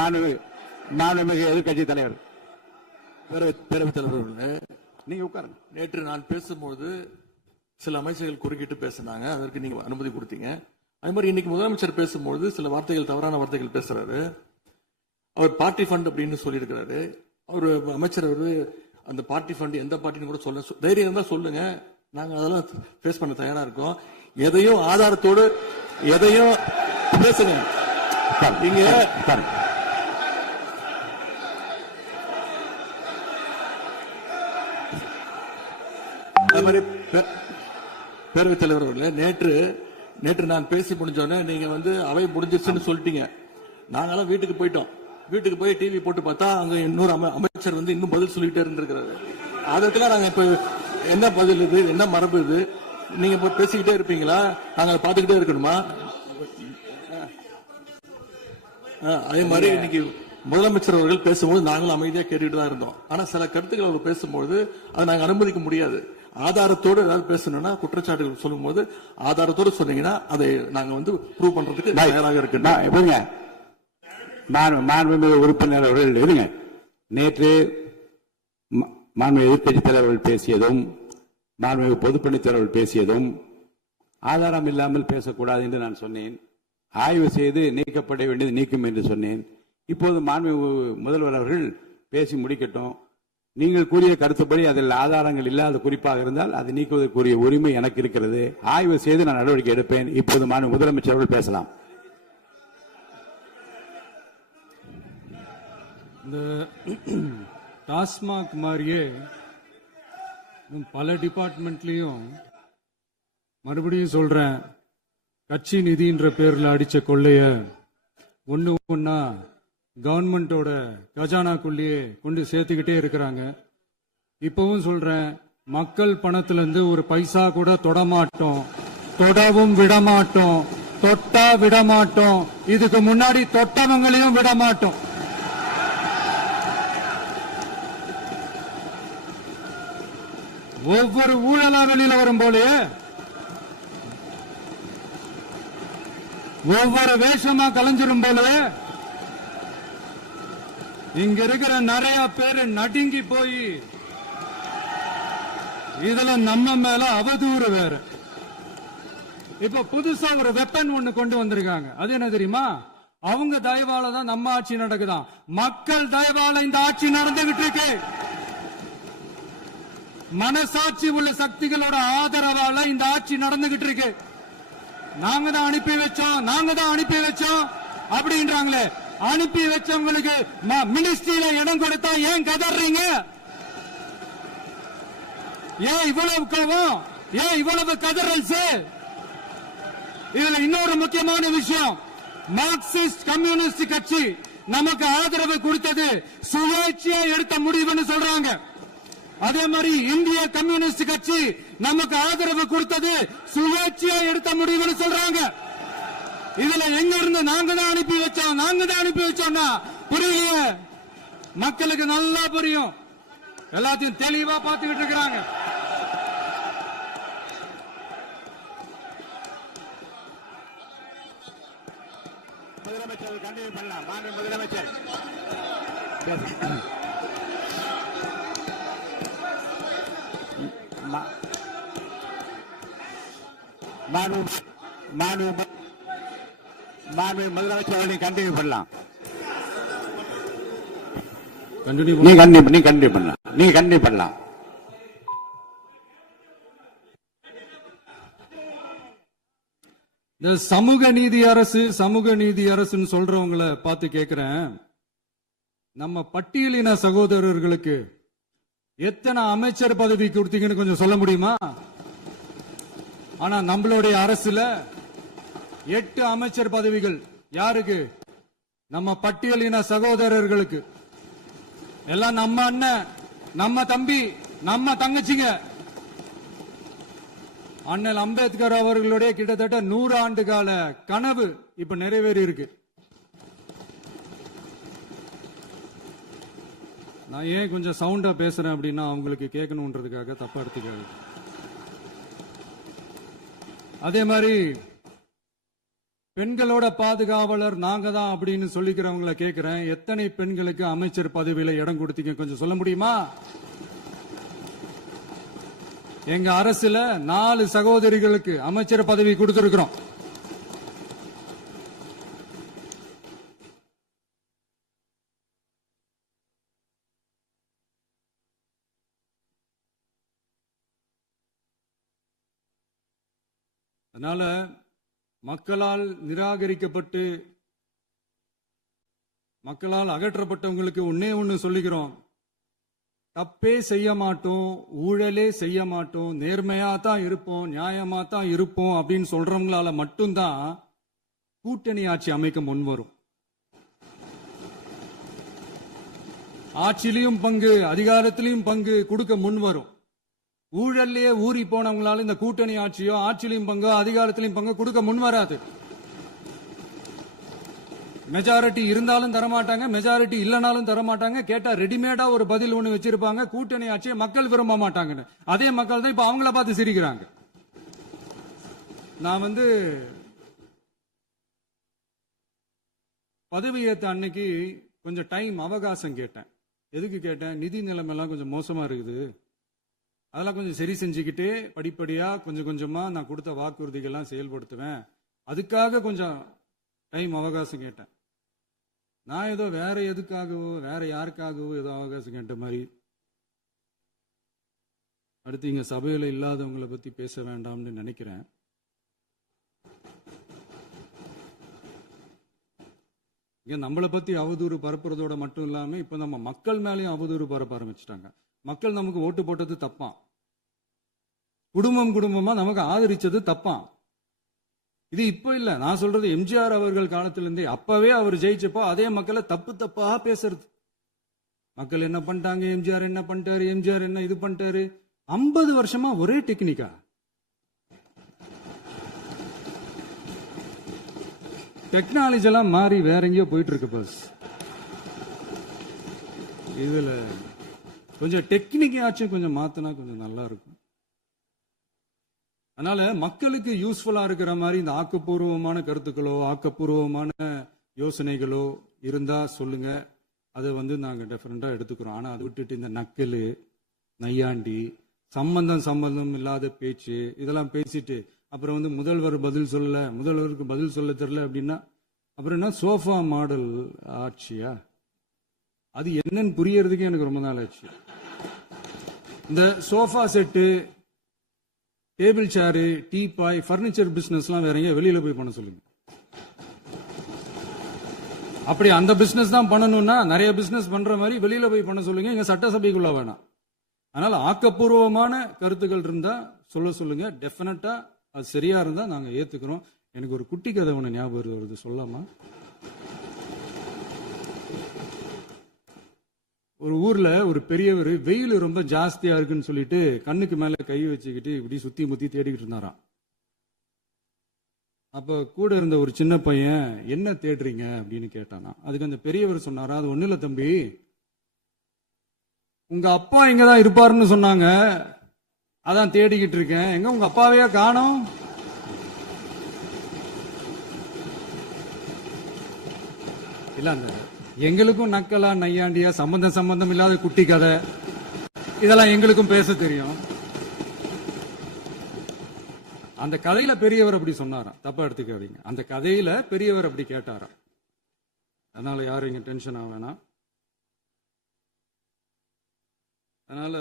மாண்புமிகு எதிர்கட்சி தலைவர் பேரவைத் தலைவர், நீங்க உட்காருங்க. நேற்று நான் பேசும்போது சில அமைச்சர்கள் குறுக்கிட்டு பேசினாங்க, அதற்கு நீங்க அனுமதி கொடுத்தீங்க. அதே மாதிரி இன்னைக்கு முதலமைச்சர் பேசும்போது சில வார்த்தைகள், தவறான வார்த்தைகள் பேசுறாரு. அவர் பார்ட்டி ஃபண்ட் அப்படின்னு சொல்லியிருக்கிறாரு. அவர் அமைச்சர் அந்த பார்ட்டி ஃபண்ட் எந்த பார்ட்டின்னு கூட சொல்ல தைரியம் இருந்தா சொல்லுங்க, நாங்க அதெல்லாம் ஃபேஸ் பண்ண தயாரா இருக்கோம். எதையும் ஆதாரத்தோடு எதையும் பேசுங்க. நீங்க அது மாதிரி பேரவைத் தலைவர் அவர்களே, நேற்று நான் பேசி முடிஞ்சோடனே நீங்க அவை முடிஞ்சிருச்சுன்னு சொல்லிட்டீங்க. நாங்கெல்லாம் வீட்டுக்கு போயிட்டோம். வீட்டுக்கு போய் டிவி போட்டு பார்த்தா அங்க இன்னொரு அமைச்சர் இன்னும் பதில் சொல்லிட்டே இருந்திருக்கிறாரு. அதற்கெல்லாம் நாங்க இப்ப என்ன பதில் இது, என்ன மரபு இது? நீங்க இப்ப பேசிக்கிட்டே இருப்பீங்களா? நாங்க அதை பார்த்துக்கிட்டே இருக்கணுமா? அதே மாதிரி இன்னைக்கு முதலமைச்சர் அவர்கள் பேசும்போது நாங்களும் அமைதியா கேட்டுட்டு தான் இருந்தோம். ஆனா சில கருத்துக்கள் அவர் பேசும்போது அதை நாங்க அனுமதிக்க முடியாது. ஆதாரத்தோடு ஏதாவது பேசணும்னா, குற்றச்சாட்டுகள் சொல்லும் போது ஆதாரத்தோடு சொன்னீங்கன்னா அதை நாங்க ப்ரூவ் பண்றதுக்கு தயாராக இருக்கு. மாண்புமிகு உறுப்பினர் அவர்கள் இருங்க. நேற்று மாண்புமிகு எதிர்கட்சி தலைவர்கள் பேசியதும், மாண்புமிகு பொதுப்பணித் தலைவர்கள் பேசியதும் ஆதாரம் இல்லாமல் பேசக்கூடாது என்று நான் சொன்னேன். ஆய்வு செய்து நீக்கப்பட வேண்டியது நீக்கும் என்று சொன்னேன். இப்போது மாண்புமிகு முதல்வர் அவர்கள் பேசி முடிக்கட்டும். நீங்கள் கூறிய கருத்துப்படி அதில் ஆதாரங்கள் இல்லாத குறிப்பாக இருந்தால் அதை நீக்குவதற்குரிய உரிமை எனக்கு இருக்கிறது. ஆய்வு செய்து நான் நடவடிக்கை எடுப்பேன். இப்போது மாண்புமிகு முதலமைச்சர் அவர்கள் பேசலாம். இந்த டாஸ்மாக் மாதிரியே பல டிபார்ட்மெண்ட்லயும், மறுபடியும் சொல்றேன், கட்சி நிதின்ற பேர்ல அடிச்ச கொள்ளைய ஒன்னா கவர்மெண்டோட கஜானாக்குள்ளேயே கொண்டு சேர்த்துக்கிட்டே இருக்கிறாங்க. இப்பவும் சொல்றேன், மக்கள் பணத்துல இருந்து ஒரு பைசா கூட தொடமாட்டோம், தொடவும் விடமாட்டோம், தொட்டா விடமாட்டோம். இதுக்கு முன்னாடி தொட்டவங்களையும் விடமாட்டோம். ஒவ்வொரு ஊழலா வெளியில வரும் போலே, ஒவ்வொரு வேஷமா கலைஞ்சிரும் போலே, இங்க இருக்கிற நிறைய பேரு நடுங்கி போய் இதுல நம்ம மேல அவதூறு வேற. இப்ப புதுசா ஒரு வெப்பன் ஒண்ணு கொண்டு வந்திருக்காங்க. அது என்ன தெரியுமா? அவங்க தயவால தான் நம்ம ஆட்சி நடக்குதாம். மக்கள் தயவால இந்த ஆட்சி நடந்துகிட்டு இருக்கு. மனசாட்சி உள்ள சக்திகளோட ஆதரவால இந்த ஆட்சி நடந்துகிட்டு இருக்கு. நாங்க தான் அனுப்பி வச்சோம் அப்படின்றாங்களே. அனுப்பி வச்சவங்களுக்கு மினிஸ்ட்ரியில இடம் கொடுத்தா ஏன் கதறீங்க? ஏன் இவ்வளவு கோவம்? ஏன் இவ்வளவு கதறல்ஸ்? இதுல இன்னொரு முக்கியமான விஷயம், மார்க்சிஸ்ட் கம்யூனிஸ்ட் கட்சி நமக்கு ஆதரவு கொடுத்தது சுயேட்சையா எடுத்த முடிவுன்னு சொல்றாங்க. அதே மாதிரி இந்திய கம்யூனிஸ்ட் கட்சி நமக்கு ஆதரவு கொடுத்தது சுயேட்சையா எடுத்த முடிவுன்னு சொல்றாங்க. இதுல எங்க இருந்து நாங்க தான் அனுப்பி வச்சோம்னா புரியலையே. மக்களுக்கு நல்லா புரியும். எல்லாத்தையும் தெளிவா பார்த்துக்கிட்டு இருக்கிறாங்க. முதலமைச்சர் கண்டினியூ பண்ணலாம். மாண்பு முதலமைச்சர் முதலமைச்சர் கண்டினியூ பண்ணலாம். நீ கண்டினியூ பண்ணலாம். இந்த சமூக நீதி அரசுன்னு சொல்றவங்களை பார்த்து கேட்கிறேன், நம்ம பட்டியலின சகோதரர்களுக்கு எத்தனை அமைச்சர் பதவி கொடுத்தீங்கன்னு கொஞ்சம் சொல்ல முடியுமா? ஆனா நம்மளுடைய அரசுல 8 அமைச்சர் பதவிகள் யாருக்கு? நம்ம பட்டியலின சகோதரர்களுக்கு. எல்லாம் நம்ம அண்ணன், நம்ம தம்பி, நம்ம தங்கச்சிங்க. அண்ணல் அம்பேத்கர் அவர்களுடைய கிட்டத்தட்ட 100 ஆண்டு கால கனவு இப்ப நிறைவேறி இருக்கு. நான் ஏன் கொஞ்சம் சவுண்டா பேசுறேன் அப்படின்னா அவங்களுக்கு கேட்கணும்ன்றதுக்காக, தப்பா எடுத்துக்காது. அதே மாதிரி பெண்களோட பாதுகாவலர் நாங்க தான் அப்படின்னு சொல்லிக்கிறவங்களை கேட்கிறேன், எத்தனை பெண்களுக்கு அமைச்சர் பதவியில இடம் கொடுத்தீங்க கொஞ்சம் சொல்ல முடியுமா? எங்க அரசுல 4 சகோதரிகளுக்கு அமைச்சர் பதவி கொடுத்திருக்கிறோம். அதனால மக்களால் நிராகரிக்கப்பட்டு மக்களால் அகற்றப்பட்டவங்களுக்கு ஒன்னே ஒன்னு சொல்லிக்கிறோம், தப்பே செய்ய மாட்டோம், ஊழலே செய்ய மாட்டோம், நேர்மையா தான் இருப்போம், நியாயமா தான் இருப்போம் அப்படின்னு சொல்றவங்களால மட்டும்தான் கூட்டணி ஆட்சி அமைக்க முன்வரும். ஆட்சியிலையும் பங்கு, அதிகாரத்திலையும் பங்கு கொடுக்க முன்வரும். ஊழல்லையே ஊறி போனவங்களால இந்த கூட்டணி ஆட்சியோ ஆட்சியிலையும் பங்கோ அதிகாரத்திலையும் பங்கு கொடுக்க முன்வராது. மெஜாரிட்டி இருந்தாலும் தரமாட்டாங்க, மெஜாரிட்டி இல்லைனாலும் தரமாட்டாங்க. கேட்டா ரெடிமேடா ஒரு பதில் ஒண்ணு வச்சிருப்பாங்க, கூட்டணி ஆட்சியை மக்கள் விரும்ப மாட்டாங்கன்னு. அதே மக்கள் தான் இப்ப அவங்கள பார்த்து சிரிக்கிறாங்க. நான் பதவி ஏத்த அன்னைக்கு கொஞ்சம் டைம் அவகாசம் கேட்டேன். எதுக்கு கேட்டேன்? நிதி நிலைமை எல்லாம் கொஞ்சம் மோசமா இருக்குது, அதெல்லாம் கொஞ்சம் சரி செஞ்சுக்கிட்டு படிப்படியா கொஞ்சம் கொஞ்சமா நான் கொடுத்த வாக்குறுதிகள்லாம் செயல்படுத்துவேன், அதுக்காக கொஞ்சம் டைம் அவகாசம் கேட்டேன். நான் ஏதோ வேற எதுக்காகவோ வேற யாருக்காகவோ ஏதோ அவகாசம் கேட்ட மாதிரி. அடுத்து இங்க சபையில இல்லாதவங்களை பத்தி பேச வேண்டாம்னு நினைக்கிறேன். இங்க நம்மளை பத்தி அவதூறு பரப்புறதோட மட்டும் இல்லாம இப்ப நம்ம மக்கள் மேலேயும் அவதூறு பரப்ப ஆரம்பிச்சிட்டாங்க. மக்கள் நமக்கு ஓட்டு போட்டது தப்பான், குடும்பம் குடும்பமா நமக்கு ஆதரிச்சது தப்பான். இது இப்ப இல்ல, நான் சொல்றது எம்ஜிஆர் அவர்கள் காலத்திலிருந்தே. அப்பவே அவர் ஜெயிச்சப்போ அதே மக்களை தப்பு தப்பா பேசுறது. மக்கள் என்ன பண்ணிட்டாங்க, எம்ஜிஆர் என்ன பண்ணிட்டாரு, எம்ஜிஆர் என்ன இது பண்ணிட்டாரு. 50 வருஷமா ஒரே டெக்னிக்கா. டெக்னாலஜி எல்லாம் மாறி வேற எங்கேயோ போயிட்டு இருக்கு பஸ். இதுல கொஞ்சம் டெக்னிக்காச்சும் கொஞ்சம் மாத்தினா கொஞ்சம் நல்லா இருக்கும். அதனால மக்களுக்கு யூஸ்ஃபுல்லா இருக்கிற மாதிரி இந்த ஆக்கப்பூர்வமான கருத்துக்களோ ஆக்கப்பூர்வமான யோசனைகளோ இருந்தா சொல்லுங்க, அதை நாங்க டெஃபரெண்டா எடுத்துக்கிறோம். ஆனா அதை விட்டுட்டு இந்த நக்கலு நையாண்டி சம்பந்தம் இல்லாத பேச்சு இதெல்லாம் பேசிட்டு அப்புறம் முதல்வர் பதில் சொல்லல, முதல்வருக்கு பதில் சொல்ல தெரியல அப்படின்னா அப்புறம் என்ன சோஃபா மாடல் ஆட்சியா? அது என்னன்னு புரியறதுக்கு எனக்கு ரொம்ப நாள் ஆச்சு. இந்த சோஃபா செட்டு, டேபிள் சேரு, டீபாய், பர்னிச்சர் பிசினஸ் எல்லாம் வேற எங்க வெளியில போய் பண்ண சொல்லுங்க. அப்படி அந்த பிசினஸ் தான் பண்ணணும்னா நிறைய பிசினஸ் பண்ற மாதிரி வெளியில போய் பண்ண சொல்லுங்க, இங்க சட்டசபைக்குள்ள வேணாம். அதனால ஆக்கப்பூர்வமான கருத்துக்கள் இருந்தா சொல்லுங்க, டெஃபினட்டா அது சரியா இருந்தா நாங்க ஏத்துக்கிறோம். எனக்கு ஒரு குட்டி கதை ஒண்ணு ஞாபகம் வருது, சொல்லாமா? ஒரு ஊர்ல ஒரு பெரியவர் வெயில் ரொம்ப ஜாஸ்தியா இருக்குன்னு சொல்லிட்டு கண்ணுக்கு மேல கை வச்சுக்கிட்டு இப்படி சுத்தி முத்தி தேடிக்கிட்டு இருந்தாராம். அப்ப கூட இருந்த ஒரு சின்ன பையன் என்ன தேடுறீங்க அப்படின்னு கேட்டானா. அதுக்கு அந்த பெரியவர் சொன்னாரா, அது ஒண்ணு இல்ல தம்பி, உங்க அப்பா இங்கதான் இருப்பாருன்னு சொன்னாங்க, அதான் தேடிக்கிட்டு இருக்கேன், எங்க உங்க அப்பாவையா காணோம்? இல்ல அந்த எங்களுக்கும் நக்கலா நையாண்டியா சம்பந்தம் இல்லாத குட்டி கதை இதெல்லாம் எங்களுக்கும் பேச தெரியும். அந்த கதையில பெரியவர் அப்படி சொன்னாராம், தப்பா எடுத்துக்காதீங்க. அந்த கதையில பெரியவர் அப்படி கேட்டாராம். அதனால யாரும் இங்க டென்ஷன் ஆக வேணாம். அதனால